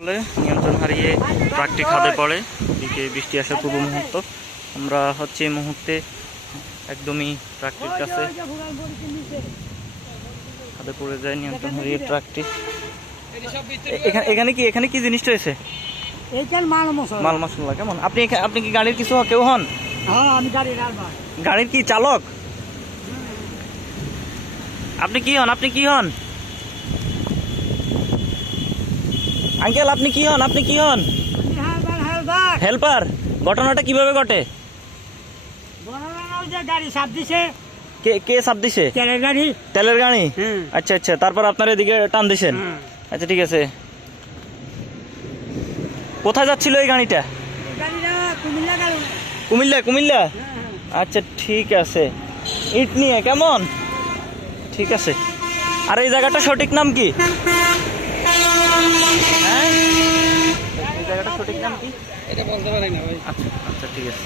নিয়ন্ত্রণ হারিয়ে ট্রাকটি খাদে পড়ে। এদিকে বৃষ্টি আসার পূর্ব মুহূর্ত। আমরা হচ্ছে এই মুহূর্তে একদমই ট্রাকটির কাছে, খাদে পড়ে যায় নিয়ন্ত্রণ হারিয়ে ট্রাকটি। এখানে কি জিনিসটা এসে মাল মশলা কেমন? আপনি কি গাড়ির কিছু কেউ হন? গাড়ির কি চালক? আপনি কি হন আঙ্কেল? আপনি কি হন? হেল্পার। ঘটনাটা কিভাবে ঘটে? কে চাপ দিছে? তেলের গাড়ি। আচ্ছা আচ্ছা, তারপর আপনার এদিকে টান দিছেন। আচ্ছা ঠিক আছে। কোথায় যাচ্ছিল এই গাড়িটা? কুমিল্লা। আচ্ছা ঠিক আছে। ইট নিয়ে কেমন? ঠিক আছে। আর এই জায়গাটা সঠিক নাম কি? এই জায়গাটা সঠিক নাম কি? এটা বলতে পারি না ভাই। আচ্ছা আচ্ছা ঠিক আছে।